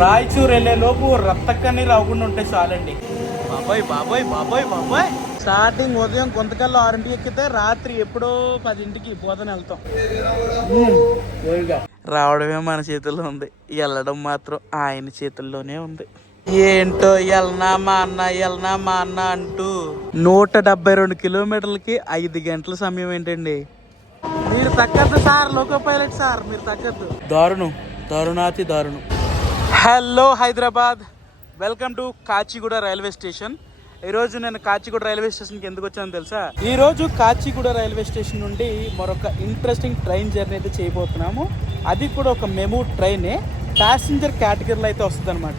రాయచూరు వెళ్ళే లోపు రత్తక్కని రాకుండా ఉంటే చాలండి. బాబాయ్ బాబాయ్ బాబాయ్ బాబాయ్. స్టార్టింగ్ ఉదయం కొంతకల్లా 6ంటికి ఎక్కితే రాత్రి ఎప్పుడో 10ంటికి పోతని వెళ్తాం. రావడమే మన చేతుల్లో ఉంది, వెళ్ళడం మాత్రం ఆయన చేతుల్లోనే ఉంది. ఏంటో ఎల్నా మా అన్న అంటూ 172 కిలోమీటర్లకి 5 గంటల సమయం ఏంటండి? మీరు తగ్గద్దు సార్, లోకో పైలట్ సార్, మీరు తగ్గద్దు. దారుణాతి దారుణం. Hello Hyderabad, welcome to Kacheguda railway station. ఈరోజు నేను కాచిగూడ రైల్వే స్టేషన్కి ఎందుకు వచ్చానో తెలుసా? ఈరోజు కాచిగూడ రైల్వే స్టేషన్ నుండి మరొక ఇంట్రెస్టింగ్ ట్రైన్ జర్నీ అయితే చేయబోతున్నాము. అది కూడా ఒక మెమూ ట్రైనే, ప్యాసింజర్ కేటగిరీలో అయితే వస్తుంది అనమాట.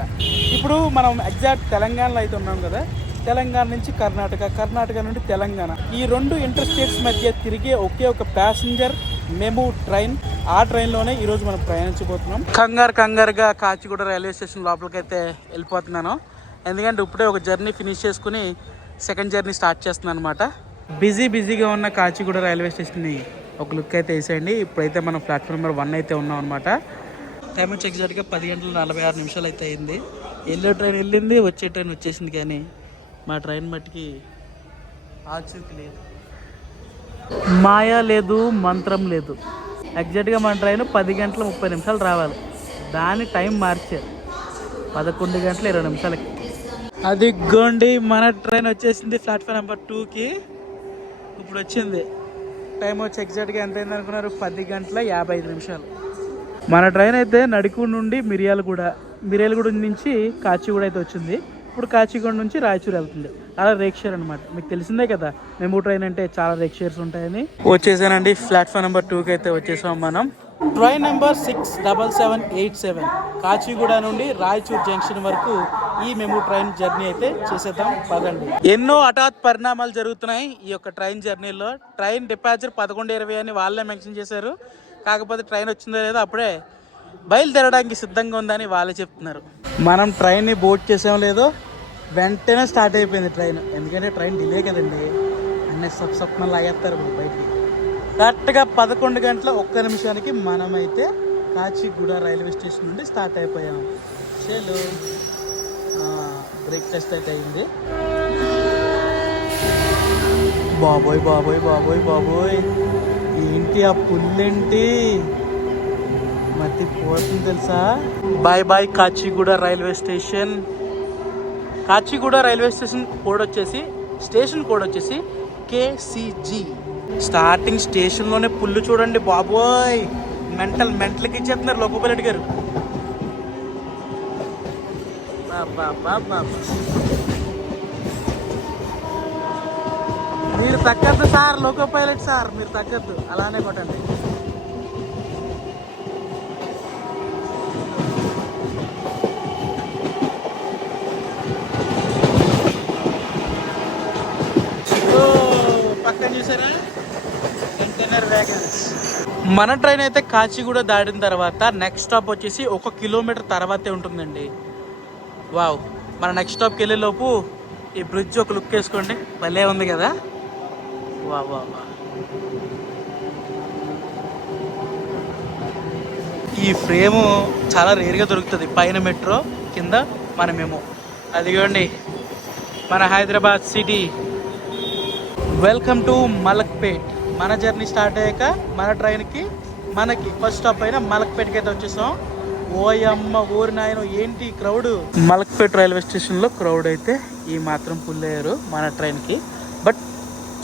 ఇప్పుడు మనం ఎగ్జాక్ట్ తెలంగాణలో అయితే ఉన్నాం కదా, తెలంగాణ నుంచి కర్ణాటక నుండి తెలంగాణ, ఈ 2 ఇంటర్ స్టేట్స్ మధ్య తిరిగే ఒకే ఒక ప్యాసింజర్ మెమూ ట్రైన్. ఆ ట్రైన్లోనే ఈరోజు మనం ప్రయాణించబోతున్నాం. కంగారుగా కాచిగూడ రైల్వే స్టేషన్ లోపలికి అయితే వెళ్ళిపోతున్నాను. ఎందుకంటే ఇప్పుడే ఒక జర్నీ ఫినిష్ చేసుకుని సెకండ్ జర్నీ స్టార్ట్ చేస్తున్నాను అనమాట. బిజీగా ఉన్న కాచిగూడ రైల్వే స్టేషన్ని ఒక లుక్ అయితే వేసేయండి. ఇప్పుడైతే మనం ప్లాట్ఫామ్ నెంబర్ 1 అయితే ఉన్నాం అనమాట. టైం వచ్చి ఎగ్జాక్ట్గా 10:46 అయితే అయింది. వెళ్ళే ట్రైన్ వెళ్ళింది, వచ్చే ట్రైన్ వచ్చేసింది, కానీ మా ట్రైన్ మట్టికి ఆచూకీ లేదు, మాయా లేదు, మంత్రం లేదు. ఎగ్జాక్ట్గా మన ట్రైన్ 10:30 రావాలి, దాని టైం మార్చారు 11:20. అది గోండి మన ట్రైన్ వచ్చేసింది ప్లాట్ఫామ్ నెంబర్ 2కి. ఇప్పుడు వచ్చింది. టైం వచ్చి ఎగ్జాక్ట్గా ఎంత అయింది అనుకున్నారు? 10:55. మన ట్రైన్ అయితే నడికూడ నుండి మిర్యాలగూడ నుంచి కాచిగూడ అయితే వచ్చింది. ఇప్పుడు కాచిగూడ నుంచి రాయచూరు వెళ్తుంది. అలా రేక్ షేర్ అనమాట. మీకు తెలిసిందే కదా మెమూ ట్రైన్ అంటే చాలా రేక్ షేర్స్ ఉంటాయని. వచ్చేసానండి, ప్లాట్ఫామ్ నెంబర్ 2కి అయితే వచ్చేసాం మనం. ట్రైన్ నెంబర్ 67787 కాచిగూడ నుండి రాయచూర్ జంక్షన్ వరకు ఈ మెమూ ట్రైన్ జర్నీ అయితే చేసేద్దాం పదండి. ఎన్నో హఠాత్ పరిణామాలు జరుగుతున్నాయి ఈ యొక్క ట్రైన్ జర్నీలో. ట్రైన్ డిపార్చర్ 11:20 అని వాళ్ళే మెన్షన్ చేశారు. కాకపోతే ట్రైన్ వచ్చిందో లేదో అప్పుడే బయలుదేరడానికి సిద్ధంగా ఉందని వాళ్ళే చెప్తున్నారు. మనం ట్రైన్ని బోర్డ్ చేసాం లేదో వెంటనే స్టార్ట్ అయిపోయింది ట్రైన్. ఎందుకంటే ట్రైన్ డిలే కదండి, అన్నీ సప్మల్లా అయ్యేస్తారు బయటికి. కరెక్ట్గా 11:01 మనమైతే కాచిగూడ రైల్వే స్టేషన్ నుండి స్టార్ట్ అయిపోయాం. చలో, బ్రేక్ఫాస్ట్ అయితే అయింది. బాబోయ్ ఏంటి ఆ పుల్లేంటి, మతి పోతుంది తెలుసా? Bye Kacheguda railway station. Kacheguda railway station station code వచ్చేసి KCG. స్టార్టింగ్ స్టేషన్లోనే పుల్లు చూడండి బాబోయ్, మెంటల్కి ఇచ్చేస్తున్నారు లోకో పైలట్ గారు. మీరు తగ్గద్దు సార్, లోకో పైలట్ సార్, మీరు తగ్గద్దు, అలానే కొట్టండి. పక్కన చూసారా, కంటైనర్ వ్యాగన్స్. మన ట్రైన్ అయితే కాచిగూడ దాటిన తర్వాత నెక్స్ట్ స్టాప్ వచ్చేసి 1 కిలోమీటర్ తర్వాతే ఉంటుందండి. వావ్, మన నెక్స్ట్ స్టాప్కి వెళ్ళే లోపు ఈ బ్రిడ్జ్ ఒక లుక్ వేసుకోండి, భలే ఉంది కదా. వా ఈ ఫ్రేము చాలా రేర్గా దొరుకుతుంది. పైన మెట్రో, కింద మన మెమో. అదిగోండి మన Hyderabad city. Welcome to Malakpet. మన జర్నీ స్టార్ట్ అయ్యాక మన ట్రైన్కి మనకి ఫస్ట్ స్టాప్ అయిన మలక్పేట్కి అయితే వచ్చేసాం. ఓయమ్మ ఊరి నాయన ఏంటి క్రౌడ్. మలక్పేట్ రైల్వే స్టేషన్లో క్రౌడ్ అయితే ఈ మాత్రం ఫుల్ అయ్యారు మన ట్రైన్కి. బట్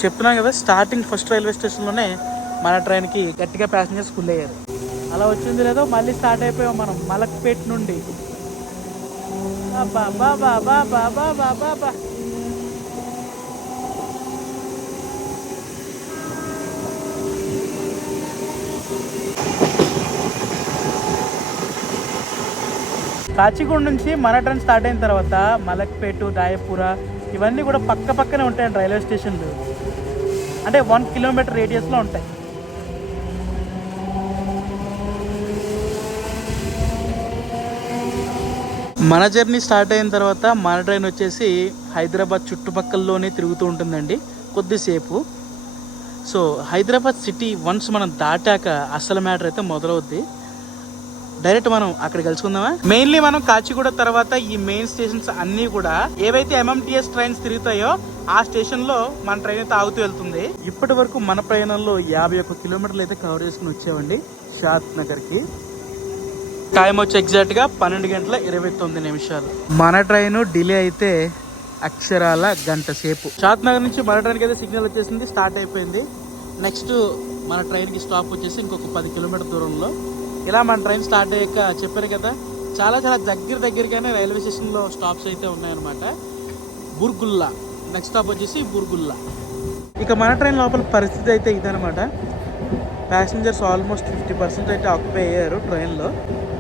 చెప్తున్నాం కదా, స్టార్టింగ్ ఫస్ట్ రైల్వే స్టేషన్లోనే మన ట్రైన్కి గట్టిగా ప్యాసింజర్స్ ఫుల్ అయ్యారు. అలా వచ్చింది లేదో మళ్ళీ స్టార్ట్ అయిపోయాం మనం మలక్పేట్ నుండి. బాబా కాచిగూడ నుంచి మన ట్రైన్ స్టార్ట్ అయిన తర్వాత మలక్పేట, రాయపుర ఇవన్నీ కూడా పక్కనే ఉంటాయండి రైల్వే స్టేషన్లు. అంటే 1 కిలోమీటర్ రేడియస్లో ఉంటాయి. మన జర్నీ స్టార్ట్ అయిన తర్వాత మన ట్రైన్ వచ్చేసి హైదరాబాద్ చుట్టుపక్కలలోనే తిరుగుతూ ఉంటుందండి కొద్దిసేపు. సో హైదరాబాద్ సిటీ వన్స్ మనం దాటాక అసలు మ్యాటర్ అయితే మొదలవుద్ది. డైరెక్ట్ మనం అక్కడ కలుసుకుందామా. మెయిన్లీ మనం కాచిగూడ తర్వాత ఈ మెయిన్ స్టేషన్స్ అన్ని కూడా ఏవైతే MMTS ట్రైన్స్ తిరుగుతాయో ఆ స్టేషన్ లో మన ట్రైన్ అయితే ఆగుతూ వెళ్తుంది. ఇప్పటి వరకు మన ప్రయాణంలో 51 కిలోమీటర్లు అయితే కవర్ చేసుకుని వచ్చామండి షాద్ నగర్ కి. టైం వచ్చి ఎగ్జాక్ట్ గా 12:29. మన ట్రైన్ డిలే అయితే అక్షరాల గంట సేపు. షాద్ నగర్ నుంచి మన ట్రైన్కి అయితే సిగ్నల్ వచ్చేసింది, స్టార్ట్ అయిపోయింది. నెక్స్ట్ మన ట్రైన్కి స్టాప్ వచ్చేసి ఇంకొక 10 కిలోమీటర్ దూరంలో. ఇలా మన ట్రైన్ స్టార్ట్ అయ్యాక చెప్పారు కదా చాలా చాలా దగ్గరగానే రైల్వే స్టేషన్లో స్టాప్స్ అయితే ఉన్నాయన్నమాట. బుర్గుల్లా నెక్స్ట్ స్టాప్ వచ్చేసి బుర్గుల్లా. ఇక మన ట్రైన్ లోపల పరిస్థితి అయితే ఇదనమాట. ప్యాసింజర్స్ ఆల్మోస్ట్ 50% అయితే ఆక్యుపై అయ్యారు ట్రైన్లో.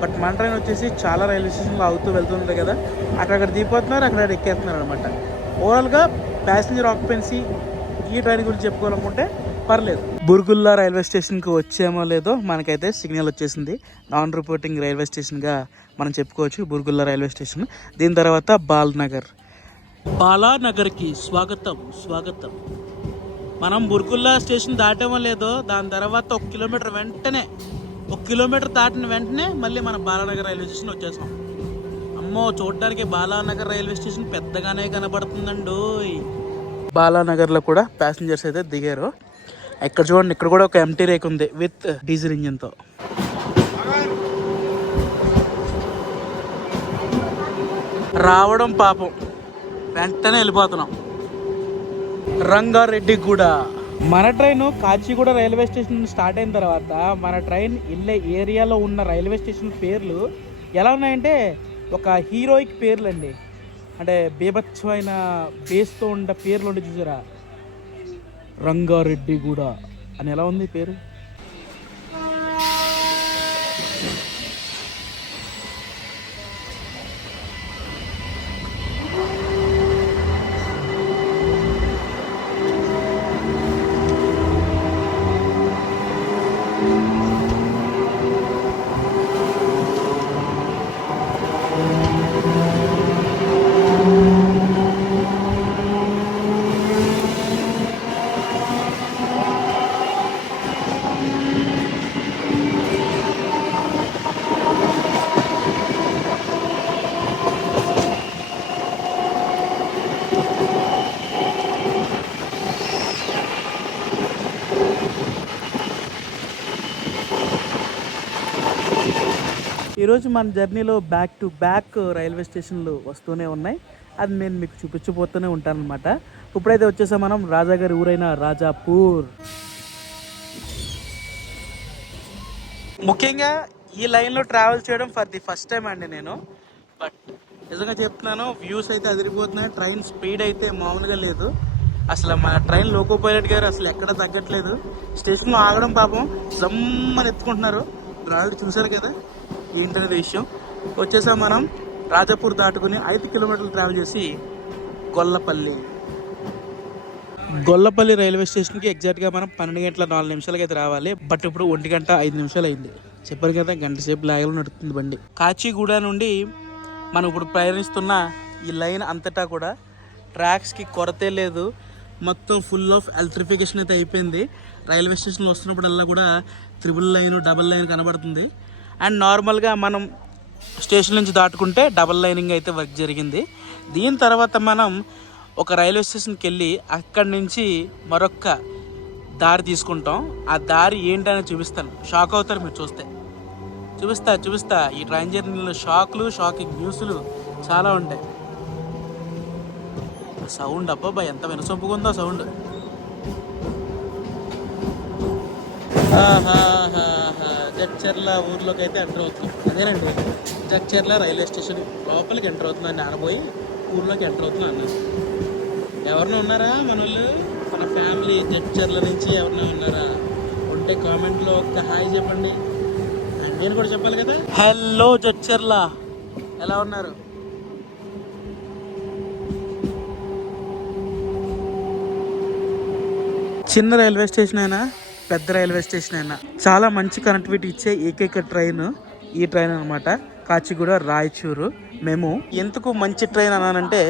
బట్ మన ట్రైన్ వచ్చేసి చాలా రైల్వే స్టేషన్లో ఆగుతూ వెళ్తుంది కదా, అక్కడ దిగిపోతున్నారు, అక్కడ ఎక్కేస్తున్నారు అనమాట. ఓవరాల్గా ప్యాసింజర్ ఆక్యుపెన్సీ ఈ ట్రైన్ గురించి చెప్పుకోవాలనుకుంటే పర్లేదు. బుర్గుల్లా రైల్వే స్టేషన్కి వచ్చామో లేదో మనకైతే సిగ్నల్ వచ్చేసింది. నాన్ రిపోర్టింగ్ రైల్వే స్టేషన్గా మనం చెప్పుకోవచ్చు బుర్గుల్లా రైల్వే స్టేషన్. దీని తర్వాత బాలానగర్కి స్వాగతం. మనం బుర్గుల్లా స్టేషన్ దాటామో లేదో దాని తర్వాత 1 కిలోమీటర్ దాటిన వెంటనే మళ్ళీ మనం బాలానగర్ రైల్వే స్టేషన్ వచ్చేసాం. అమ్మో, చూడడానికి బాలానగర్ రైల్వే స్టేషన్ పెద్దగానే కనబడుతుందండి. బాలానగర్లో కూడా ప్యాసింజర్స్ అయితే దిగారు. ఇక్కడ చూడండి, ఇక్కడ కూడా ఒక ఎంటీ రేక్ ఉంది విత్ డీజిల్ ఇంజిన్తో. రావడం పాపం, వెంటనే వెళ్ళిపోతున్నాం రంగారెడ్డిగూడ. మన train Kacheguda railway station start అయిన తర్వాత మన ట్రైన్ వెళ్ళే ఏరియాలో ఉన్న రైల్వే స్టేషన్ పేర్లు ఎలా ఉన్నాయంటే ఒక హీరోయిక్ పేర్లు అండి. అంటే బీభత్సమైన బేస్తో ఉన్న పేర్లు ఉండి చూసారా, రంగారెడ్డిగూడ అని ఎలా ఉంది పేరు. ఈరోజు మన జర్నీలో బ్యాక్ టు బ్యాక్ రైల్వే స్టేషన్లు వస్తూనే ఉన్నాయి. అది నేను మీకు చూపించబోతూనే ఉంటానన్నమాట. ఇప్పుడైతే వచ్చేసాం మనం రాజాగారి ఊరైన రాజాపూర్. ముఖ్యంగా ఈ లైన్లో ట్రావెల్ చేయడం ఫర్ ది ఫస్ట్ టైం అండి నేను. బట్ నిజంగా చెప్తున్నాను, వ్యూస్ అయితే అదిరిపోతున్నాయి. ట్రైన్ స్పీడ్ అయితే మామూలుగా లేదు. అసలు మన ట్రైన్ లోకో పైలట్ గారు అసలు ఎక్కడ తగ్గట్లేదు. స్టేషన్లో ఆగడం పాపం జమ్మని ఎత్తుకుంటున్నారు. ఆల్రెడీ చూసారు కదా ఏంటనేది విషయం. వచ్చేసాం మనం రాజాపూర్ దాటుకుని 5 కిలోమీటర్లు ట్రావెల్ చేసి గొల్లపల్లి రైల్వే స్టేషన్కి ఎగ్జాక్ట్గా మనం 12:04 అయితే రావాలి. బట్ ఇప్పుడు 1:05 అయింది. చెప్పారు కదా గంట సేపు లాగలో నడుస్తుంది బండి. కాచిగూడ నుండి మనం ఇప్పుడు ప్రయాణిస్తున్న ఈ లైన్ అంతటా కూడా ట్రాక్స్కి కొరతే లేదు. మొత్తం ఫుల్ ఆఫ్ ఎలక్ట్రిఫికేషన్ అయితే అయిపోయింది. రైల్వే స్టేషన్లో వస్తున్నప్పుడల్లా కూడా 3 లైన్, 2 లైన్ కనబడుతుంది. అండ్ నార్మల్గా మనం స్టేషన్ నుంచి దాటుకుంటే 2 లైనింగ్ అయితే వర్క్ జరిగింది. దీని తర్వాత మనం ఒక రైల్వే స్టేషన్కి వెళ్ళి అక్కడి నుంచి మరొక దారి తీసుకుంటాం. ఆ దారి ఏంటని చూపిస్తాను. షాక్ అవుతారు మీరు చూస్తే. చూపిస్తా. ఈ ట్రైన్ జర్నీలో షాకింగ్ న్యూస్లు చాలా ఉంటాయి. సౌండ్ అబ్బా ఎంత వినసొంపుకుందో సౌండ్. జడ్చర్ల ఊర్లోకి అయితే ఎంటర్ అవుతున్నాం. అదేనండి, జడ్చర్ల రైల్వే స్టేషన్ లోపలికి ఎంటర్ అవుతున్నాను. ఆడపోయి ఊర్లోకి ఎంటర్ అవుతున్నా అన్నారు. ఎవరైనా ఉన్నారా మన వాళ్ళు, మన ఫ్యామిలీ జడ్చర్ల నుంచి ఎవరైనా ఉన్నారా ఉంటే కామెంట్లో ఒక్క హాయ్ చెప్పండి. అండ్ నేను కూడా చెప్పాలి కదా. హలో జడ్చర్ల, ఎలా ఉన్నారు? చిన్న రైల్వే స్టేషన్ అయినా పెద్ద రైల్వే స్టేషన్ అయినా చాలా మంచి కనెక్టివిటీ ఇచ్చే ఏకైక ట్రైన్ ఈ ట్రైన్ అనమాట. కాచిగూడ రాయచూరు మేము. ఎందుకు మంచి ట్రైన్ అన్నానంటే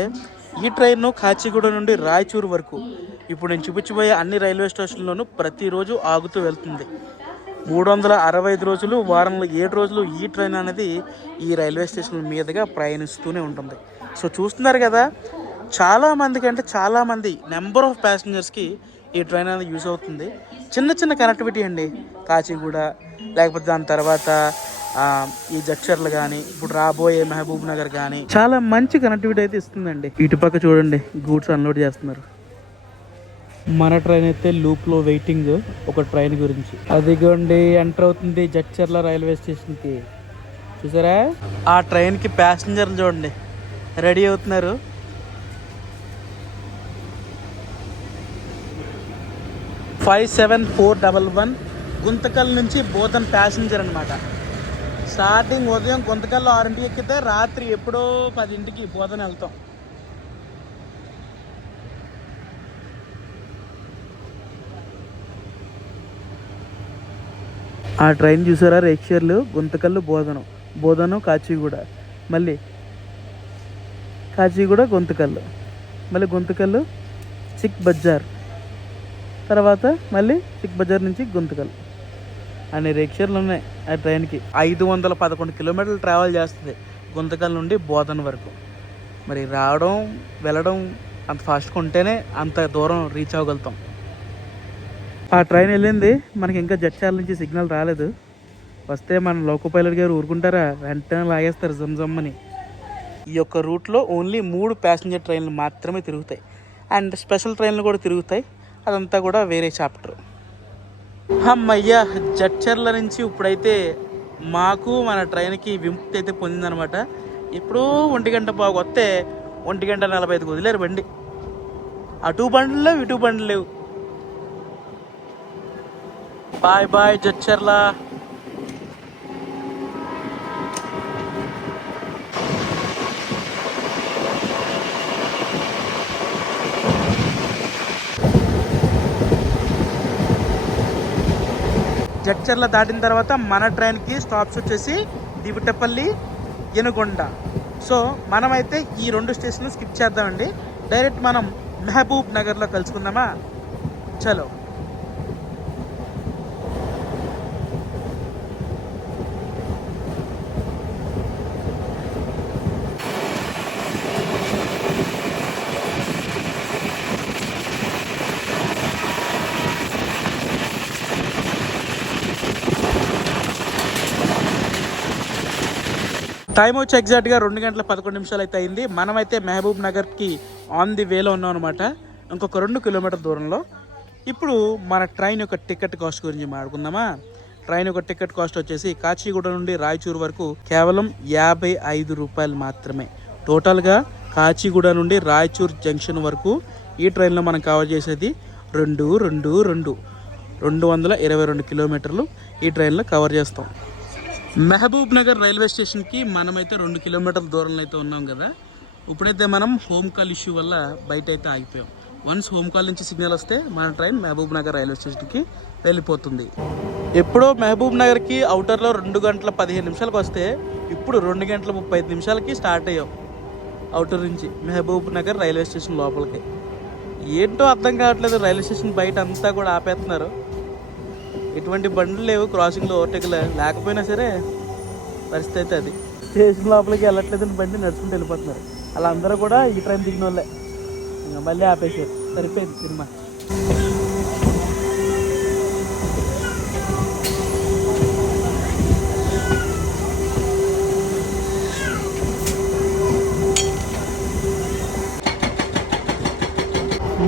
ఈ ట్రైన్ కాచిగూడ నుండి రాయచూరు వరకు ఇప్పుడు నేను చూపించబోయే అన్ని రైల్వే స్టేషన్లోనూ ప్రతిరోజు ఆగుతూ వెళ్తుంది. 365 రోజులు వారంలో 7 రోజులు ఈ ట్రైన్ అనేది ఈ రైల్వే స్టేషన్ మీదుగా ప్రయాణిస్తూనే ఉంటుంది. సో చూస్తున్నారు కదా, చాలామంది నెంబర్ ఆఫ్ ప్యాసింజర్స్కి ఈ ట్రైన్ అనేది యూజ్ అవుతుంది. చిన్న చిన్న కనెక్టివిటీ అండి. కాచిగూడ, లేకపోతే దాని తర్వాత ఈ జడ్చర్లు కానీ, ఇప్పుడు రాబోయే మహబూబ్ నగర్ కానీ చాలా మంచి కనెక్టివిటీ అయితే ఇస్తుందండి. ఇటుపక్క చూడండి, గూడ్స్ అన్లోడ్ చేస్తున్నారు. మన ట్రైన్ అయితే లూప్లో వెయిటింగ్ ఒక ట్రైన్ గురించి. అదిగోండి ఎంటర్ అవుతుంది జడ్చర్ల రైల్వే స్టేషన్కి. చూసారా, ఆ ట్రైన్కి ప్యాసింజర్లు చూడండి రెడీ అవుతున్నారు. 57411 గుంతకల్ నుంచి బోధన్ ప్యాసింజర్ అనమాట. స్టార్టింగ్ ఉదయం గుంతకల్లో 6ంటికి ఎక్కితే రాత్రి ఎప్పుడో 10ంటికి బోధన వెళ్తాం. ఆ ట్రైన్ చూసారా, రేక్షర్లు గుంతకల్లు బోధనం కాచిగూడ, మళ్ళీ కాచిగూడ గుంతకల్లు, మళ్ళీ గుంతకల్లు చిక్ బజార్, తర్వాత మళ్ళీ చిక్ బజార్ నుంచి గుంతకల్ అనే రేక్షర్లు ఉన్నాయి. ఆ ట్రైన్కి 511 కిలోమీటర్లు ట్రావెల్ చేస్తుంది గుంతకల్ నుండి బోధన్ వరకు. మరి రావడం వెళ్ళడం అంత ఫాస్ట్గా ఉంటేనే అంత దూరం రీచ్ అవ్వగలుగుతాం. ఆ ట్రైన్ వెళ్ళింది, మనకి ఇంకా జడ్చర్ల నుంచి సిగ్నల్ రాలేదు. వస్తే మన లోకో పైలట్ గారు ఊరుకుంటారా, వెంటనే లాగేస్తారు జమ్జమ్మని. ఈ యొక్క రూట్లో ఓన్లీ 3 ప్యాసింజర్ ట్రైన్లు మాత్రమే తిరుగుతాయి. అండ్ స్పెషల్ ట్రైన్లు కూడా తిరుగుతాయి. అదంతా కూడా వేరే చాప్టర్. అమ్మయ్యా, జడ్చర్ల నుంచి ఇప్పుడైతే మాకు మన ట్రైన్కి విముక్తి అయితే పొందిందనమాట. ఇప్పుడు 1:15 వస్తే 1:45 వదిలేరు బండి. అటు బండ్లు లేవు, ఇటు బండ్లు లేవు. బాయ్ జడ్చర్ల. జడ్చర్ల దాటిన తర్వాత మన ట్రైన్కి స్టాప్స్ వచ్చేసి దివిటపల్లి, ఎనుగొండ. సో మనమైతే ఈ 2 స్టేషన్లు స్కిప్ చేద్దామండి. డైరెక్ట్ మనం మహబూబ్ నగర్లో కలుసుకుందామా? చలో. టైం వచ్చి ఎగ్జాక్ట్గా 2:11 అయితే అయింది. మనమైతే మహబూబ్ నగర్కి ఆన్ ది వేలో ఉన్నాం అనమాట, ఇంకొక 2 కిలోమీటర్ దూరంలో. ఇప్పుడు మన ట్రైన్ యొక్క టికెట్ కాస్ట్ గురించి మాట్లాడుకుందామా? ట్రైన్ యొక్క టికెట్ కాస్ట్ వచ్చేసి కాచిగూడ నుండి రాయచూరు వరకు కేవలం 55 రూపాయలు మాత్రమే. టోటల్గా కాచిగూడ నుండి రాయచూర్ జంక్షన్ వరకు ఈ ట్రైన్లో మనం కవర్ చేసేది 222 కిలోమీటర్లు ఈ ట్రైన్లో కవర్ చేస్తాం. మహబూబ్ నగర్ రైల్వే స్టేషన్కి మనమైతే 2 కిలోమీటర్ల దూరంలో అయితే ఉన్నాం కదా. ఇప్పుడైతే మనం హోమ్ కాల్ ఇష్యూ వల్ల బయట అయితే ఆగిపోయాం. వన్స్ హోమ్ కాల్ నుంచి సిగ్నల్ వస్తే మన ట్రైన్ మహబూబ్ నగర్ రైల్వే స్టేషన్కి వెళ్ళిపోతుంది. ఎప్పుడో మహబూబ్ నగర్కి అవుటర్లో 2:15 వస్తే ఇప్పుడు 2:35 స్టార్ట్ అయ్యాం అవుటర్ నుంచి మహబూబ్ నగర్ రైల్వే స్టేషన్ లోపలికి. ఏంటో అర్థం కావట్లేదు, రైల్వే స్టేషన్ బయట అంతా కూడా ఆపేస్తున్నారు. ఎటువంటి బండ్లు లేవు, క్రాసింగ్లో ఓవర్టేక్లు లేకపోయినా సరే పరిస్థితి అయితే అది. స్టేషన్ లోపలికి వెళ్ళట్లేదని బండి నడుచుకుంటూ వెళ్ళిపోతున్నారు. అలా అందరూ కూడా ఈ ట్రైన్ దిగిన వాళ్ళే. ఇంకా మళ్ళీ ఆపేసారు, సరిపోయింది సినిమా.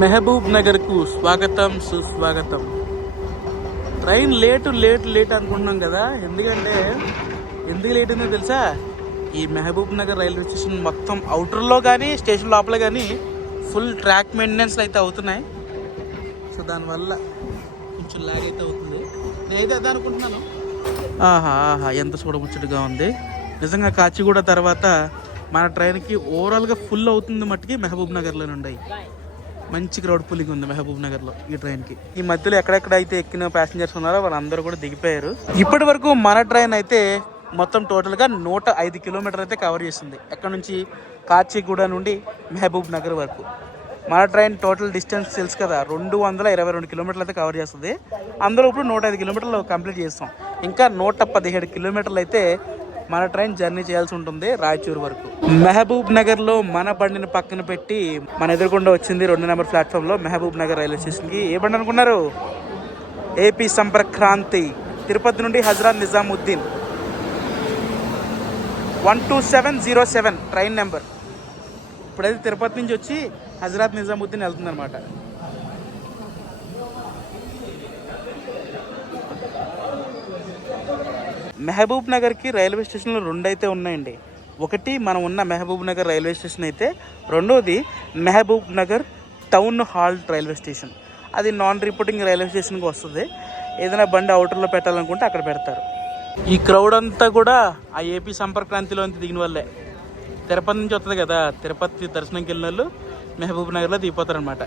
మహబూబ్ నగర్కు స్వాగతం సుస్వాగతం. ట్రైన్ లేట్ అనుకుంటున్నాం కదా. ఎందుకు లేట్ ఉందో తెలుసా? ఈ మహబూబ్ నగర్ రైల్వే స్టేషన్ మొత్తం అవుటర్లో కానీ స్టేషన్ లోపల కానీ ఫుల్ ట్రాక్ మెయింటెనెన్స్ అయితే అవుతున్నాయి. సో దానివల్ల కొంచెం లాగ్ అయితే అవుతుంది. నేనైతే అదే అనుకుంటున్నాను. ఆహా ఎంత చూడముచ్చటగా ఉంది నిజంగా. కాచిగూడ తర్వాత మన ట్రైన్కి ఓవరాల్గా ఫుల్ అవుతుంది మట్టుకి మహబూబ్ నగర్లో నుండి. మంచి క్రౌడ్ పుల్లింగ్ ఉంది మహబూబ్ నగర్లో ఈ ట్రైన్కి. ఈ మధ్యలో ఎక్కడెక్కడ అయితే ఎక్కిన ప్యాసింజర్స్ ఉన్నారో వాళ్ళందరూ కూడా దిగిపోయారు. ఇప్పటి వరకు మన ట్రైన్ అయితే మొత్తం టోటల్గా 105 కిలోమీటర్ అయితే కవర్ చేస్తుంది. ఎక్కడ నుంచి? కాచిగూడ నుండి మహబూబ్ నగర్ వరకు. మన ట్రైన్ టోటల్ డిస్టెన్స్ తెలుసు కదా, 222 కిలోమీటర్లు అయితే కవర్ చేస్తుంది. అందులో ఇప్పుడు 105 కిలోమీటర్లు కంప్లీట్ చేస్తాం. ఇంకా 117 కిలోమీటర్లు అయితే మన ట్రైన్ జర్నీ చేయాల్సి ఉంటుంది రాయచూరు వరకు. మహబూబ్ నగర్లో మన బండిని పక్కన పెట్టి మన ఎదురుకుండా వచ్చింది 2 నెంబర్ ప్లాట్ఫామ్లో మహబూబ్ నగర్ రైల్వే స్టేషన్కి. ఏ బండి అనుకున్నారు? ఏపీ సంపర్క్ క్రాంతి, తిరుపతి నుండి హజరత్ నిజాముద్దీన్ 12707 ట్రైన్ నెంబర్. ఇప్పుడైతే తిరుపతి నుంచి వచ్చి హజరత్ నిజాముద్దీన్ వెళ్తుంది అనమాట. మహబూబ్ నగర్కి రైల్వే స్టేషన్లు 2 అయితే ఉన్నాయండి. ఒకటి మనం ఉన్న మహబూబ్ నగర్ రైల్వే స్టేషన్ అయితే, రెండోది Mahabubnagar town hall railway station. అది నాన్ రిపోర్టింగ్ రైల్వే స్టేషన్కి వస్తుంది. ఏదైనా బండి అవుటర్లో పెట్టాలనుకుంటే అక్కడ పెడతారు. ఈ క్రౌడ్ అంతా కూడా ఆ ఏపీ సంపర్క్ క్రాంతిలో దిగిన వాళ్ళే. తిరుపతి నుంచి వస్తుంది కదా, తిరుపతి దర్శనంకి వెళ్ళిన వాళ్ళు మహబూబ్ నగర్లో దిగిపోతారు అనమాట.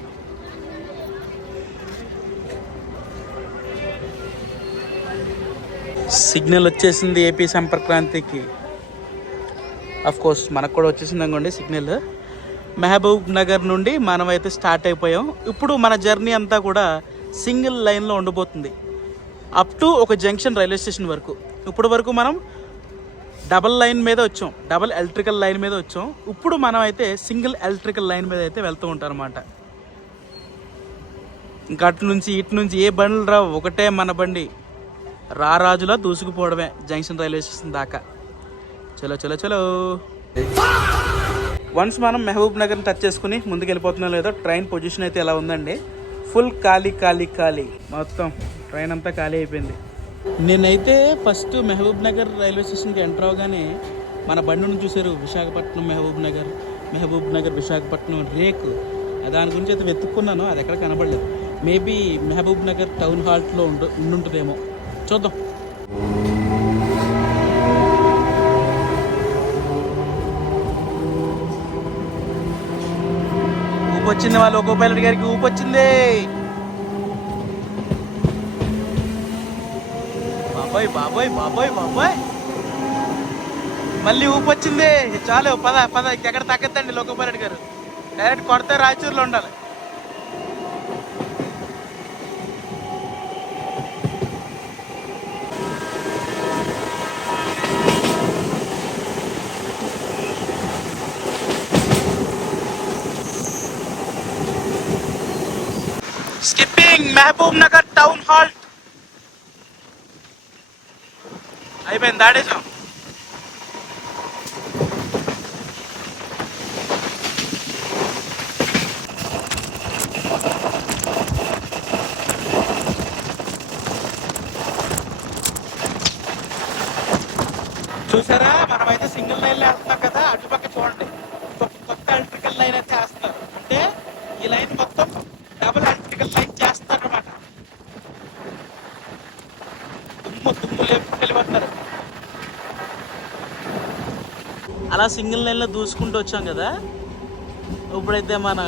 సిగ్నల్ వచ్చేసింది ఏపీ సంపర్క్ క్రాంతికి. కోర్స్ మనకు కూడా వచ్చేసింది అనుకోండి సిగ్నల్. మహబూబ్ నగర్ నుండి మనమైతే స్టార్ట్ అయిపోయాం. ఇప్పుడు మన జర్నీ అంతా కూడా సింగిల్ లైన్లో ఉండిపోతుంది అప్ టు ఒక జంక్షన్ రైల్వే స్టేషన్ వరకు. ఇప్పుడు వరకు మనం డబల్ లైన్ మీద వచ్చాం, డబల్ ఎలక్ట్రికల్ లైన్ మీద వచ్చాం. ఇప్పుడు మనం అయితే సింగిల్ ఎలక్ట్రికల్ లైన్ మీద అయితే వెళ్తూ ఉంటాం అనమాట. ఇంకా అటు నుంచి ఇటు నుంచి ఏ బండ్లు రావు, ఒకటే మన బండి. రారాజులా దూసుకుపోవడమే జంక్షన్ రైల్వే స్టేషన్ దాకా. చలో చలో చలో. వన్స్ మనం మహబూబ్ నగర్ని టచ్ చేసుకుని ముందుకు వెళ్ళిపోతున్నాం లేదో. ట్రైన్ పొజిషన్ అయితే ఎలా ఉందండి, ఫుల్ ఖాళీ ఖాళీ ఖాళీ. మొత్తం ట్రైన్ అంతా ఖాళీ అయిపోయింది. నేనైతే ఫస్ట్ మహబూబ్ నగర్ రైల్వే స్టేషన్కి ఎంటర్ అవగానే మన బండిని చూసారు, విశాఖపట్నం మహబూబ్ నగర్, మహబూబ్ నగర్ విశాఖపట్నం రేకు. దాని గురించి అయితే వెతుక్కున్నాను, అది ఎక్కడ కనబడలేదు. మేబీ మహబూబ్ నగర్ టౌన్ హాల్లో ఉండుంటుందేమో, చూద్దాం. ఊపొచ్చింది, వాళ్ళు ఒక్కో పైలట్ గారికి ఊపొచ్చింది. బాబాయ్ బాబాయ్ బాబాయ్ బాబాయ్, మళ్ళీ ఊపొచ్చింది. చాలు పద పద, ఎక్కడ తగ్గద్దండి లోకో పైలట్ గారు. డైరెక్ట్ కొడితే రాయచూరులో ఉండాలి. Skipping Mahabubnagar town hall అయిపోయింది, దాడేసాం. చూసారా, మనమైతే సింగిల్ లైన్లో వేస్తున్నాం కదా. అటుపక్క చూడండి, కొత్త ఎలక్ట్రికల్ లైన్ అయితే వేస్తున్నారు. అంటే ఈ లైన్ మొత్తం డబుల్ ఎలక్ట్రికల్ లైన్ చేస్తారు అన్నమాట. దుమ్ము వెళ్ళిపోతున్నారు. అలా సింగిల్ లైన్లో దూసుకుంటూ వచ్చాం కదా. ఇప్పుడైతే మన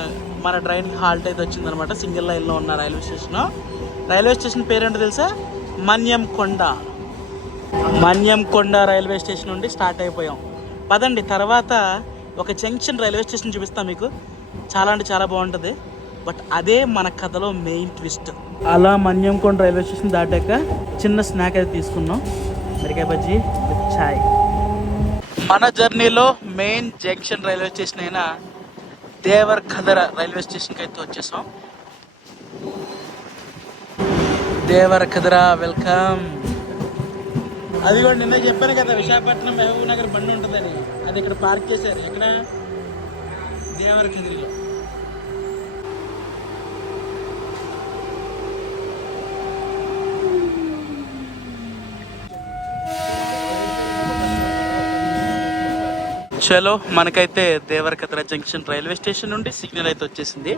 ట్రైన్కి హాల్ట్ అయితే వచ్చిందనమాట. సింగిల్ లైన్లో ఉన్న రైల్వే స్టేషన్ పేరేంటో తెలుసా? మన్యంకొండ. మన్యంకొండ రైల్వే స్టేషన్ నుండి స్టార్ట్ అయిపోయాం. పదండి, తర్వాత ఒక జంక్షన్ రైల్వే స్టేషన్ చూపిస్తాం మీకు. చాలా అంటే చాలా బాగుంటుంది. బట్ అదే మన కథలో మెయిన్ ట్విస్ట్. అలా మన్యంకొండ రైల్వే స్టేషన్ దాటాక చిన్న స్నాక్ అయితే తీసుకున్నాం, మిరకాయ బజ్జీ విత్ చాయ్. మన జర్నీలో మెయిన్ జంక్షన్ రైల్వే స్టేషన్ అయిన దేవరకద్ర రైల్వే స్టేషన్కి అయితే వచ్చేసాం. దేవరకద్ర వెల్కమ్. అది కూడా నిన్న చెప్పాను కదా, విశాఖపట్నం మహబూబ్ నగర్ బండి ఉంటుందని. అది ఇక్కడ పార్క్ చేశారు. ఎక్కడ? దేవరకద్రలో. చలో, మనకైతే దేవరకద్ర జంక్షన్ రైల్వే స్టేషన్ నుండి సిగ్నల్ అయితే వచ్చేసింది.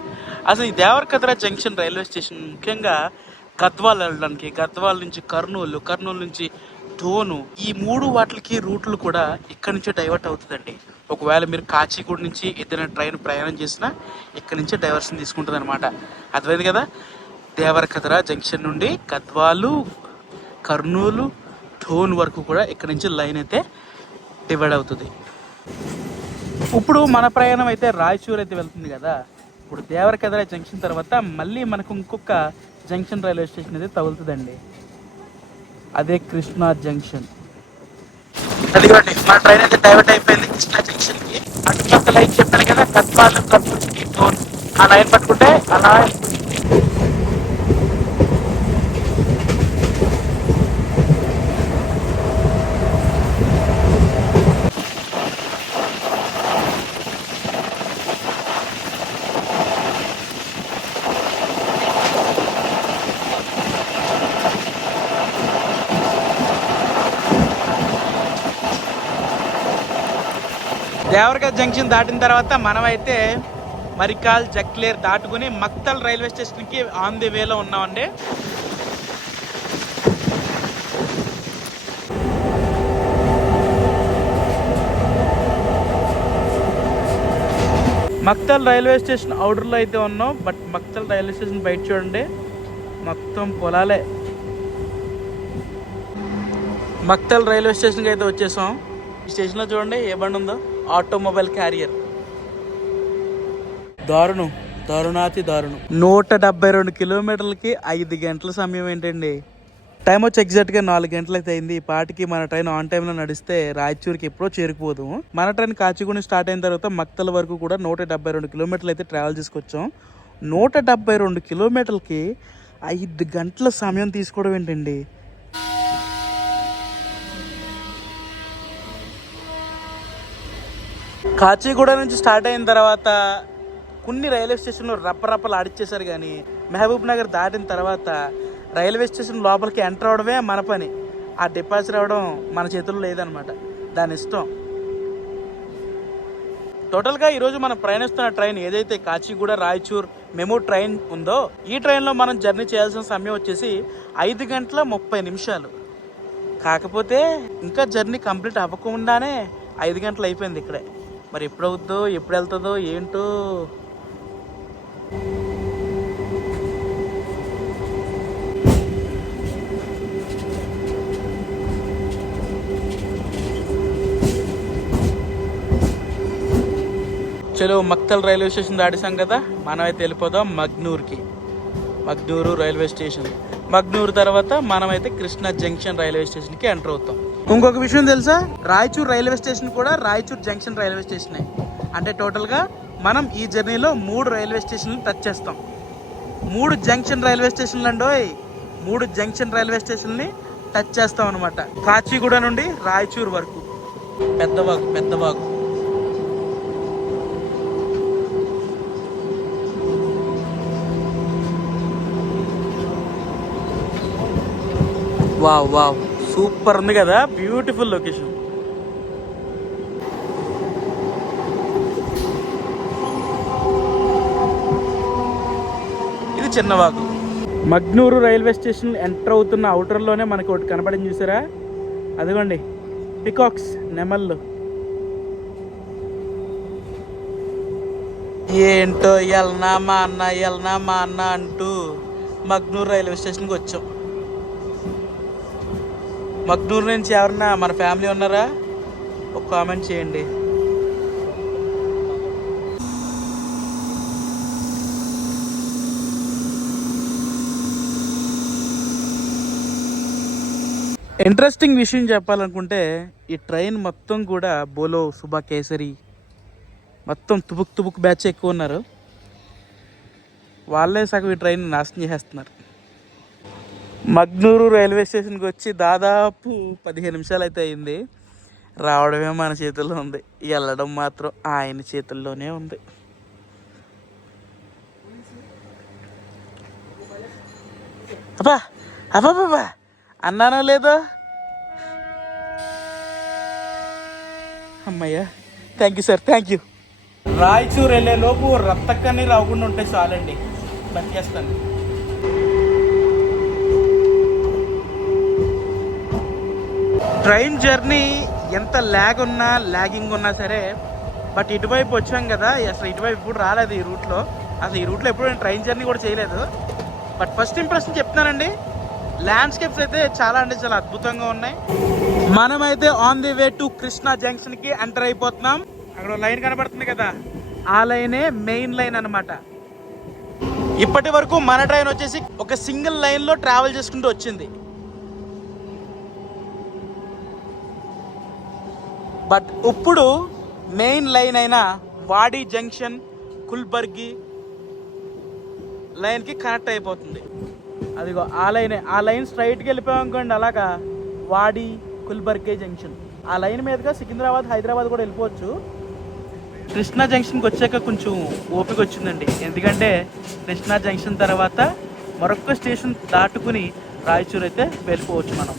అసలు ఈ దేవరకద్ర జంక్షన్ రైల్వే స్టేషన్ ముఖ్యంగా గద్వాల్ వెళ్ళడానికి, గద్వాల్ నుంచి కర్నూలు, కర్నూలు నుంచి ధోను, ఈ 3 వాటికి రూట్లు కూడా ఇక్కడ నుంచే డైవర్ట్ అవుతుందండి. ఒకవేళ మీరు కాచిగూడ నుంచి ఏదైనా ట్రైన్ ప్రయాణం చేసినా ఇక్కడ నుంచే డైవర్షన్ తీసుకుంటుంది అనమాట. అర్థమైంది కదా. దేవరకద్ర జంక్షన్ నుండి గద్వాలు, కర్నూలు, ధోన్ వరకు కూడా ఇక్కడ నుంచి లైన్ అయితే డివైడ్ అవుతుంది. ఇప్పుడు మన ప్రయాణం అయితే రాయచూర్ అయితే వెళ్తుంది కదా. ఇప్పుడు దేవరకద్ర జంక్షన్ తర్వాత మళ్ళీ మనకు ఇంకొక జంక్షన్ రైల్వే స్టేషన్ అయితే తగులుతుందండి. అదే కృష్ణా జంక్షన్. అదిగోండి మన ట్రైన్ అయితే డైవర్ట్ అయిపోయింది కృష్ణా జంక్షన్కి. అటుపక్క లైన్ చెప్పాను కదా, కత్పాలు కర్నూలు జోన్, ఆ లైన్ పట్టుకుంటే అలా దేవరగఢ్ జంక్షన్ దాటిన తర్వాత మనమైతే మరికాల్, జక్లేర్ దాటుకుని మక్తల్ రైల్వే స్టేషన్కి ఆన్ ది వేలో ఉన్నామండి. మక్తల్ రైల్వే స్టేషన్ అవుటర్లో అయితే ఉన్నాం. బట్ మక్తల్ రైల్వే స్టేషన్ బయట చూడండి, మొత్తం పొలాలే. మక్తల్ రైల్వే స్టేషన్కి అయితే వచ్చేసాం. ఈ స్టేషన్లో చూడండి ఏ బండి ఉందో, ఆటోమొబైల్ క్యారియర్. దారుణం, దారుణాతి దారుణం. 172 కిలోమీటర్లకి 5 గంటల సమయం ఏంటండి. టైం వచ్చి ఎగ్జాక్ట్గా 4 గంటలైతే అయింది. ఈ పాటికి మన ట్రైన్ ఆన్ టైంలో నడిస్తే రాయచూరుకి ఎప్పుడో చేరుకుపోదు. మన ట్రైన్ కాచిగూడ స్టార్ట్ అయిన తర్వాత మక్తల వరకు కూడా 172 కిలోమీటర్లు అయితే ట్రావెల్ చేసుకొచ్చాం. 172 కిలోమీటర్లకి 5 గంటల సమయం తీసుకోవడం ఏంటండి. కాచిగూడ నుంచి స్టార్ట్ అయిన తర్వాత కొన్ని రైల్వే స్టేషన్లు రప్పరప్పలు ఆడిచ్చేశారు, కానీ మహబూబ్ నగర్ దాటిన తర్వాత రైల్వే స్టేషన్ లోపలికి ఎంటర్ అవడమే మన పని. ఆ డిపాజిట్ అవ్వడం మన చేతుల్లో లేదనమాట, దాని ఇష్టం. టోటల్గా ఈరోజు మనం ప్రయాణిస్తున్న ట్రైన్ ఏదైతే కాచిగూడ రాయచూర్ మెమూ ట్రైన్ ఉందో, ఈ ట్రైన్లో మనం జర్నీ చేయాల్సిన సమయం వచ్చేసి 5 గంటల 30 నిమిషాలు. కాకపోతే ఇంకా జర్నీ కంప్లీట్ అవ్వకుండానే 5 గంటలు అయిపోయింది ఇక్కడే. మరి ఎప్పుడు అవుద్దో, ఎప్పుడు వెళ్తుందో ఏంటో. చలో మక్తల్ రైల్వే స్టేషన్ దాటిసాం కదా, మనమైతే వెళ్ళిపోదాం మగ్నూర్కి. మగ్నూరు రైల్వే స్టేషన్. మగ్నూరు తర్వాత మనమైతే కృష్ణా జంక్షన్ రైల్వే స్టేషన్కి ఎంటర్ అవుతాం. ఇంకొక విషయం తెలుసా, రాయచూర్ రైల్వే స్టేషన్ కూడా రాయచూర్ జంక్షన్ రైల్వే స్టేషనే. అంటే టోటల్గా మనం ఈ జర్నీలో 3 రైల్వే స్టేషన్లు టచ్ చేస్తాం. 3 జంక్షన్ రైల్వే స్టేషన్లు అండి, 3 జంక్షన్ రైల్వే స్టేషన్ని టచ్ చేస్తాం అనమాట. కాచిగూడ నుండి రాయచూర్ వరకు. Peddavagu, Peddavagu. Wow wow, super ఉంది కదా, బ్యూటిఫుల్ లొకేషన్. ఇది చిన్నవాగు. మగ్నూరు రైల్వే స్టేషన్ ఎంటర్ అవుతున్న అవుటర్లోనే మనకి ఒకటి కనపడింది చూసారా, అదిగోండి పికాక్స్, నెమళ్ళు. ఏంటో ఎల్నా మా అన్న అంటూ మగ్నూరు రైల్వే స్టేషన్కి వచ్చాం. మగ్నూరు నుంచి ఎవరన్నా మన ఫ్యామిలీ ఉన్నారా, ఒక కామెంట్ చేయండి. ఇంట్రెస్టింగ్ విషయం చెప్పాలనుకుంటే, ఈ ట్రైన్ మొత్తం కూడా బోలో, సుభా కేసరి, మొత్తం తుబుక్ బ్యాచ్ ఎక్కువ ఉన్నారు. వాళ్ళే సగం ఈ ట్రైన్ నాశనం చేసేస్తున్నారు. మగ్నూరు రైల్వే స్టేషన్కి వచ్చి దాదాపు 15 నిమిషాలు అయితే అయింది. రావడమే మన చేతుల్లో ఉంది, వెళ్ళడం మాత్రం ఆయన చేతుల్లోనే ఉంది. అబ్బా అబ్బాబ్బా అన్నానో లేదో. అమ్మయ్యా, thank you sir, thank you. Raichur వెళ్ళే లోపు రత్తక్కని రాకుండా ఉంటే చాలండి, బతికేస్తాను. ట్రైన్ జర్నీ ఎంత లాగింగ్ ఉన్నా సరే, బట్ ఇటువైపు వచ్చాం కదా, అసలు ఇటువైపు ఇప్పుడు రాలేదు ఈ రూట్లో. అసలు ఈ రూట్లో ఎప్పుడు నేను ట్రైన్ జర్నీ కూడా చేయలేదు. బట్ ఫస్ట్ ఇంప్రెషన్ చెప్తున్నానండి, ల్యాండ్స్కేప్స్ అయితే చాలా అంటే చాలా అద్భుతంగా ఉన్నాయి. మనమైతే on the way to Krishna జంక్షన్కి ఎంటర్ అయిపోతున్నాం. అక్కడ లైన్ కనబడుతుంది కదా, ఆ లైనే మెయిన్ లైన్ అనమాట. ఇప్పటి వరకు మన ట్రైన్ వచ్చేసి ఒక సింగిల్ లైన్లో ట్రావెల్ చేసుకుంటూ వచ్చింది. బట్ ఇప్పుడు మెయిన్ లైన్ అయిన వాడి జంక్షన్ కుల్బర్గి లైన్కి కనెక్ట్ అయిపోతుంది. అదిగో ఆ లైన్ స్ట్రైట్కి వెళ్ళిపోయామనుకోండి, అలాగా వాడి కుల్బర్గి జంక్షన్. ఆ లైన్ మీదుగా సికింద్రాబాద్, హైదరాబాద్ కూడా వెళ్ళిపోవచ్చు. కృష్ణా జంక్షన్కి వచ్చాక కొంచెం ఓపిక వచ్చిందండి, ఎందుకంటే కృష్ణా జంక్షన్ తర్వాత మరొక స్టేషన్ దాటుకుని రాయచూర్ అయితే వెళ్ళిపోవచ్చు మనం.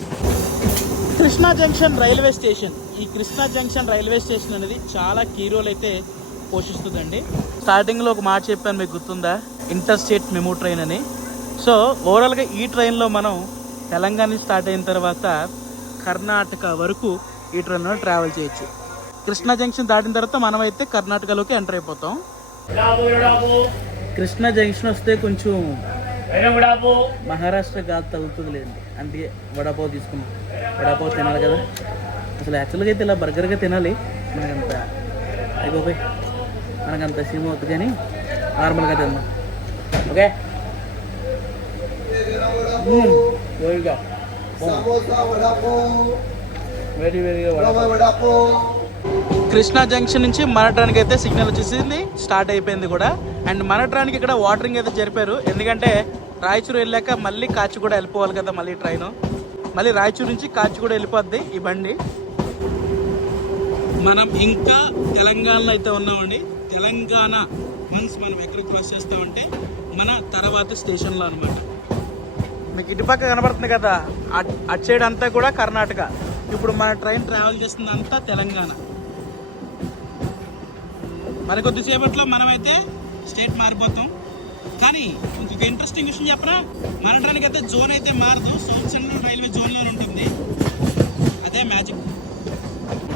Krishna junction railway station. ఈ కృష్ణా జంక్షన్ రైల్వే స్టేషన్ అనేది చాలా కీ రోల్ అయితే పోషిస్తుందండి. స్టార్టింగ్లో ఒక మాట చెప్పాను, మీకు గుర్తుందా, ఇంటర్ స్టేట్ మెమో ట్రైన్ అని. సో ఓవరాల్గా ఈ ట్రైన్లో మనం తెలంగాణ స్టార్ట్ అయిన తర్వాత కర్ణాటక వరకు ఈ ట్రైన్లో ట్రావెల్ చేయొచ్చు. కృష్ణా జంక్షన్ దాటిన తర్వాత మనమైతే కర్ణాటకలోకి ఎంటర్ అయిపోతాం. కృష్ణా జంక్షన్ వస్తే కొంచెం మహారాష్ట్ర గాలి తగులుతుంది లేండి, అందుకే వడాపావ్ తీసుకున్నాం. వడాపావ్ తినాలి కదా, అసలు యాక్చువల్గా అయితే ఇలా బర్గర్గా తినాలి, మనకంత అయిపోయి మనకంత సినిమా అవుతుంది, కానీ నార్మల్గా తిందాం. ఓకే, వెరీ వెరీగా. కృష్ణా జంక్షన్ నుంచి మనట్రానికి అయితే సిగ్నల్ వచ్చేసింది, స్టార్ట్ అయిపోయింది కూడా. అండ్ మనట్రానికి ఇక్కడ వాటరింగ్ అయితే జరిపారు, ఎందుకంటే రాయచూరు వెళ్ళాక మళ్ళీ కాచిగూడ వెళ్ళిపోవాలి కదా, మళ్ళీ ట్రైను మళ్ళీ రాయచూరు నుంచి కాచిగూడ వెళ్ళిపోద్ది ఈ బండి. మనం ఇంకా తెలంగాణలో అయితే ఉన్నామండి. తెలంగాణ వన్స్ మనం ఎక్కడ క్రాస్ చేస్తామంటే మన తర్వాత స్టేషన్లో అనమాట. మీకు ఇటుపక్క కనబడుతుంది కదా, అటు సైడ్ అంతా కూడా కర్ణాటక. ఇప్పుడు మన ట్రైన్ ట్రావెల్ చేస్తుంది అంతా తెలంగాణ. మరి కొద్దిసేపట్లో మనమైతే స్టేట్ మారిపోతాం. కానీ ఇంకొక ఇంట్రెస్టింగ్ విషయం చెప్పనా, మన ట్రైన్కి అయితే జోన్ అయితే మారదు, సౌత్ సెంట్రల్ రైల్వే జోన్లో ఉంటుంది. అదే మ్యాజిక్.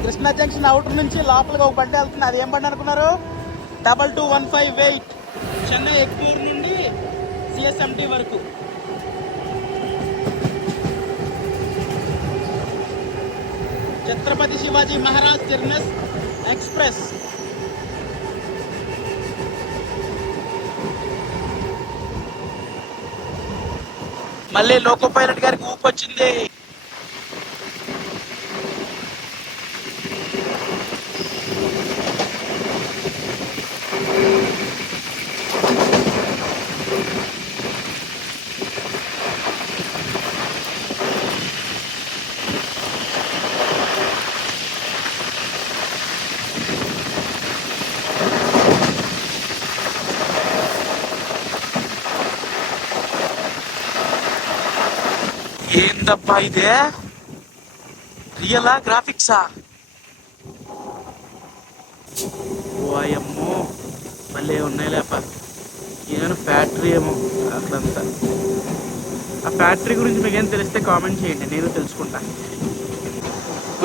కృష్ణా జంక్షన్ అవుటర్ నుంచి లోపలికి ఒక బండి వెళ్తుంది. అది ఏం బండి అనుకున్నారు? 2215 చెన్నై ఎగ్మూర్ నుండి CSMT వరకు. Chhatrapati Shivaji Maharaj terminus express. మళ్ళీ లోకో పైలట్ గారికి ఊపు వచ్చింది. ఏందబ్బా ఇదే, రియలా గ్రాఫిక్సా? ఓయమ్మో మళ్ళీ ఉన్నాయి లేప. ఏమైనా ఫ్యాక్టరీ ఏమో అక్కడంతా. ఆ ఫ్యాక్టరీ గురించి మీకు ఏం తెలిస్తే కామెంట్ చేయండి, నేను తెలుసుకుంటా.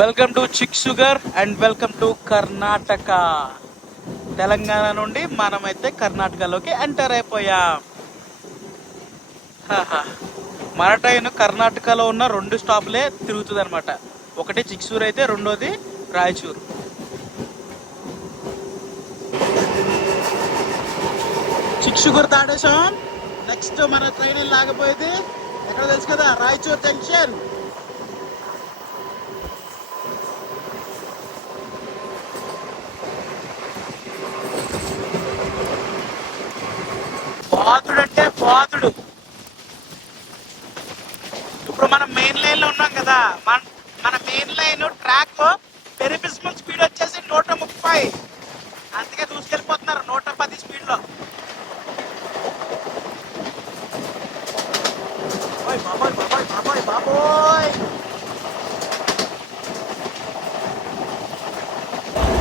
Welcome to Chiksugur and welcome to Karnataka. Telangana నుండి మనమైతే కర్ణాటకలోకి ఎంటర్ అయిపోయాం. మన ట్రైన్ కర్ణాటకలో ఉన్న 2 స్టాప్లే తిరుగుతుంది అనమాట. ఒకటి చిక్సూర్ అయితే, రెండోది రాయచూర్. చిక్సూర్ దాటేశాం. నెక్స్ట్ మన ట్రైన్ లాగపోయేది ఎక్కడ తెలుసు కదా, రాయచూర్ జంక్షన్. బాతుడు అంటే బాతుడు. ఇప్పుడు మనం మెయిన్ లైన్ లో ఉన్నాం కదా, మన మెయిన్ లైన్ ట్రాక్ పెరిపిస్మల్ స్పీడ్ వచ్చేసి 130, అందుకే దూసుకెళ్ళిపోతున్నారు 110 స్పీడ్ లో. బాబోయ్ బాబోయ్ బాబోయ్ బాబోయ్.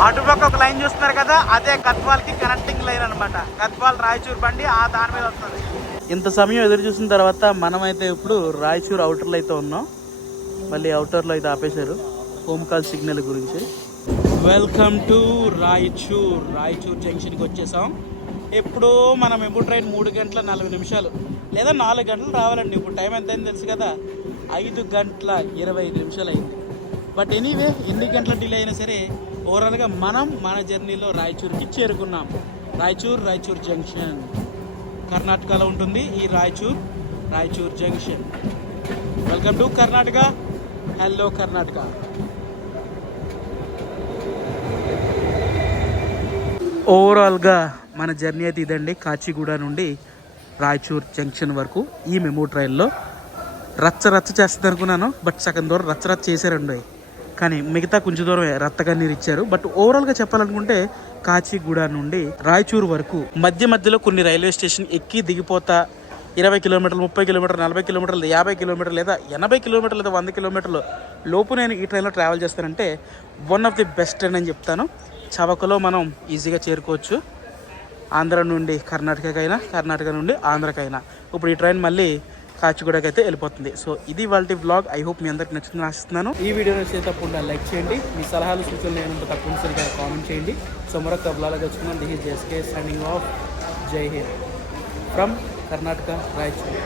అటుపక్క ఒక లైన్ చూస్తున్నారు కదా, అదే గద్వాల్ కి కనెక్టింగ్ లైన్ అనమాట. గద్వాల్ రాయచూర్ బండి ఆ దాని మీద వస్తుంది. ఇంత సమయం ఎదురు చూసిన తర్వాత మనమైతే ఇప్పుడు రాయచూర్ అవుటర్లో అయితే ఉన్నాం. మళ్ళీ అవుటర్లో అయితే ఆపేశారు హోమ్ కాల్ సిగ్నల్ గురించి. Welcome to Raichur. రాయచూర్ జంక్షన్కి వచ్చేసాం. ఎప్పుడో మనం ఎప్పుడు ట్రైన్ 3 గంటల 40 నిమిషాలు లేదా 4 గంటలు రావాలండి. ఇప్పుడు టైం ఎంత అయింది తెలుసు కదా, 5 గంటల 25 నిమిషాలు అయింది. బట్ ఎనీవే, ఎన్ని గంటల డిలే అయినా సరే ఓవరాల్గా మనం మన జర్నీలో రాయచూర్కి చేరుకున్నాం. రాయచూర్ జంక్షన్. కర్ణాటకలో ఉంటుంది ఈ Raichur junction. Welcome to Karnataka. Hello Karnataka. ఓవరాల్గా మన జర్నీ అయితే ఇదండి. కాచిగూడ నుండి రాయచూర్ జంక్షన్ వరకు ఈ మెమో ట్రైన్లో రచ్చ చేస్తుంది అనుకున్నాను, బట్ సగం దూరం రచ్చ చేశారండి. కానీ మిగతా కొంచెం దూరమే రత్తగా నీరు ఇచ్చారు. బట్ ఓవరాల్గా చెప్పాలనుకుంటే కాచిగూడ నుండి రాయచూర్ వరకు మధ్యలో కొన్ని రైల్వే స్టేషన్ ఎక్కి దిగిపోతా 20 కిలోమీటర్లు, 30 కిలోమీటర్లు, 40 కిలోమీటర్లు, 50 కిలోమీటర్లు లేదా 80 కిలోమీటర్లు లేదా 100 కిలోమీటర్లు లోపు నేను ఈ ట్రైన్లో ట్రావెల్ చేస్తానంటే one of the best train అని చెప్తాను. చవకలో మనం ఈజీగా చేరుకోవచ్చు. ఆంధ్ర నుండి కర్ణాటకకైనా, కర్ణాటక నుండి ఆంధ్రకైనా. ఇప్పుడు ఈ ట్రైన్ మళ్ళీ కాచిగూడకి అయితే వెళ్ళిపోతుంది. సో ఇది వాళ్ళ వ్లాగ్. ఐ హోప్ మీ అందరికి నచ్చుతుందని ఆశిస్తున్నాను. ఈ వీడియో నచ్చితే తప్పకుండా లైక్ చేయండి. మీ సలహాలు సూచనలు ఏమంటే తప్పనిసరిగా కామెంట్ చేయండి. సో మరొక వ్లాగ్ వచ్చుకుందాం. దిస్ ఈజ్ జెస్కే signing off. Jai Hind from Karnataka Raichur.